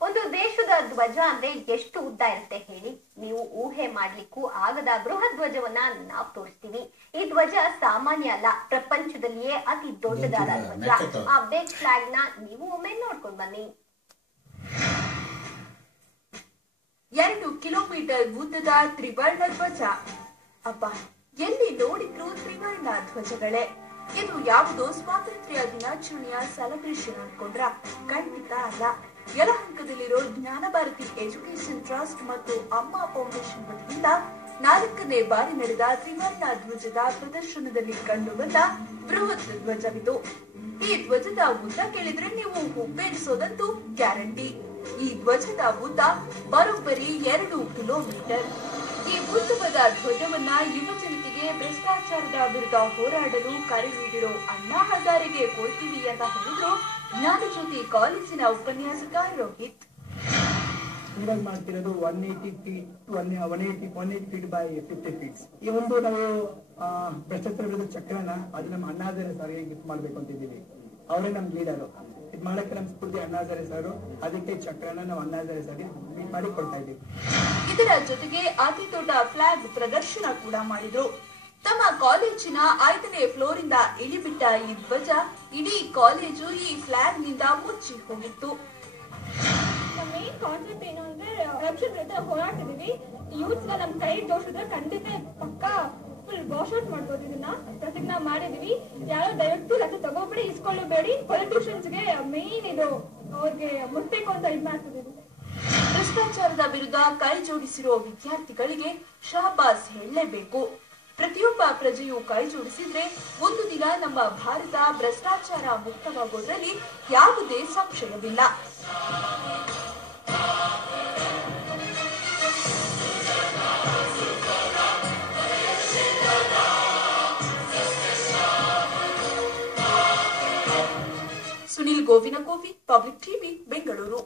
ಒಂದು ದೇಶದ ಧ್ವಜ ಅಂದ್ರೆ ಎಷ್ಟು ಉದ್ದ ಇರುತ್ತೆ ಹೇಳಿ? ನೀವು ಊಹೆ ಮಾಡ್ಲಿಕ್ಕೂ ಆಗದ ಬೃಹತ್ ಧ್ವಜವನ್ನ ನಾವು ತೋರಿಸ್ತೀವಿ. ಈ ಧ್ವಜ ಸಾಮಾನ್ಯ ಅಲ್ಲ, ಪ್ರಪಂಚದಲ್ಲಿಯೇ ಅತಿ ದೊಡ್ಡದಾದ ಧ್ವಜ. ಆ ಬಿಗ್ ಫ್ಲಾಗ್ ನ ನೀವು ಒಮ್ಮೆ ನೋಡ್ಕೊಂಡು ಬನ್ನಿ. 2 ಕಿಲೋಮೀಟರ್ ಉದ್ದದ ತ್ರಿವರ್ಣ ಧ್ವಜ. ಅಪ್ಪ, ಎಲ್ಲಿ ನೋಡಿದ್ರು ತ್ರಿವರ್ಣ ಧ್ವಜಗಳೇ. ಇದು ಯಾವುದೋ ಸ್ವಾತಂತ್ರ್ಯ ದಿನಾಚರಣೆಯ ಸೆಲೆಬ್ರೇಷನ್ ಅನ್ಕೊಂಡ್ರ? ಖಂಡಿತ ಅಲ್ಲ. ಯಲಹಂಕದಲ್ಲಿರೋ ಜ್ಞಾನ ಭಾರತಿ ಎಜುಕೇಶನ್ ಟ್ರಸ್ಟ್ ಮತ್ತು ಅಮ್ಮ ಫೌಂಡೇಶನ್ ವತಿಯಿಂದ 4ನೇ ಬಾರಿ ನಡೆದ ತ್ರಿವರ್ಣ ಧ್ವಜದ ಪ್ರದರ್ಶನದಲ್ಲಿ ಕಂಡುಬಂದ ಬೃಹತ್ ಧ್ವಜವಿದು. ಈ ಧ್ವಜದ ಉದ್ದ ಕೇಳಿದ್ರೆ ನೀವು ಹುಬ್ಬೇರಿಸೋದಂತೂ ಗ್ಯಾರಂಟಿ. ಈ ಧ್ವಜದ ಉದ್ದ ಬರೋಬ್ಬರಿ 2 ಕಿಲೋಮೀಟರ್. ಈ ಉದ್ದವಾದ ಧ್ವಜವನ್ನ ಯುವ ಜನತೆಗೆ ಭ್ರಷ್ಟಾಚಾರದ ವಿರುದ್ಧ ಹೋರಾಡಲು ಕರೆ ನೀಡಿರೋ ಅಣ್ಣಾ ಹಜಾರೆಗೆ ಕೊಡ್ತೀವಿ ಅಂತ ಹೇಳಿದ್ರು ಜ್ಞಾನಜ್ಯೋತಿ ಕಾಲೇಜಿನ ಉಪನ್ಯಾಸಕ ರೋಹಿತ್. ಮಾಡ್ತಿರೋದು 180 feet 180 feet by 50 feet. ಈ ಒಂದು ನಾವು ಭ್ರಷ್ಟಾಚಾರ ವಿರುದ್ಧ ಚಕ್ರನ ಅದು ನಮ್ಮ ಅಣ್ಣಾ ಹಜಾರೆ ಸರ್ಗೆ ಗಿಫ್ಟ್ ಮಾಡ್ಬೇಕು ಅಂತಿದ್ದೀವಿ. ಅವರೇ ನಮ್ ಲೀಡರು. ಇದು ಮಾಡಕ್ಕೆ ನಮ್ ಸ್ಫೂರ್ತಿ ಅಣ್ಣಾ ಹಜಾರೆ ಸರ್. ಅದಕ್ಕೆ ಚಕ್ರನ ನಾವು ಅಣ್ಣಾ ಹಜಾರೆ ಸರ್ಗೆ ಮೀಟ್ ಮಾಡಿ ಕೊಡ್ತಾ ಇದ್ದೀವಿ. ಇದರ ಜೊತೆಗೆ ಅತಿ ದೊಡ್ಡ ಫ್ಲಾಗ್ ಪ್ರದರ್ಶನ ಕೂಡ ಮಾಡಿದ್ರು. ತಮ್ಮ ಕಾಲೇಜಿನ 5ನೇ ಫ್ಲೋರ್ ಇಂದ ಇಳಿಬಿಟ್ಟ ಈ ಧ್ವಜ ಇಡೀ ಕಾಲೇಜು ಈ ಫ್ಲಾಗ್ ನಿಂದ ಮುಚ್ಚಿ ಹೋಗಿತ್ತು. ನಮ್ಮ ಮೇನ್ ಕಾನ್ಸೆಪ್ಟ್ ಏನು ಅಂದ್ರೆ ಕರಪ್ಷನ್ ವಿರುದ್ಧ ಹೋರಾಡ್ತಿದೀವಿ. ಯೂತ್ ನಮ್ ಕೈ ಜೋಡಿಸಿದ್ರೆ ಖಂಡಿತ ಪಕ್ಕ ಫುಲ್ ವಾಶ್ ಔಟ್ ಮಾಡ್ಬೋದು. ಇದನ್ನ ಪ್ರತಿಜ್ಞಾ ಮಾಡಿದೀವಿ. ಯಾರೋ ದಯವಿಟ್ಟು ಲಕ್ಷ ತಗೋಬೇಡಿ, ಇಸ್ಕೊಳ್ಳಬೇಡಿ. ಪೊಲಿಟಿಷಿಯನ್ಸ್ ಗೆ ಮೇನ್ ಇದು ಅವ್ರಿಗೆ ಮುಟ್ಬೇಕು ಅಂತ ಇದು ಮಾಡ್ತಿದ್ದೀವಿ. ಭ್ರಷ್ಟಾಚಾರದ ವಿರುದ್ಧ ಕೈ ಜೋಡಿಸಿರೋ ವಿದ್ಯಾರ್ಥಿಗಳಿಗೆ ಶಹಬಾಸ್ ಹೇಳಲೇಬೇಕು. ಪ್ರತಿಯೊಬ್ಬ ಪ್ರಜೆಯು ಕೈ ಜೋಡಿಸಿದ್ರೆ ಒಂದು ದಿನ ನಮ್ಮ ಭಾರತ ಭ್ರಷ್ಟಾಚಾರ ಮುಕ್ತವಾಗೋದ್ರಲ್ಲಿ ಯಾವುದೇ ಸಂಶಯವಿಲ್ಲ. Sunil Govinakovi, public TV, Bengaluru.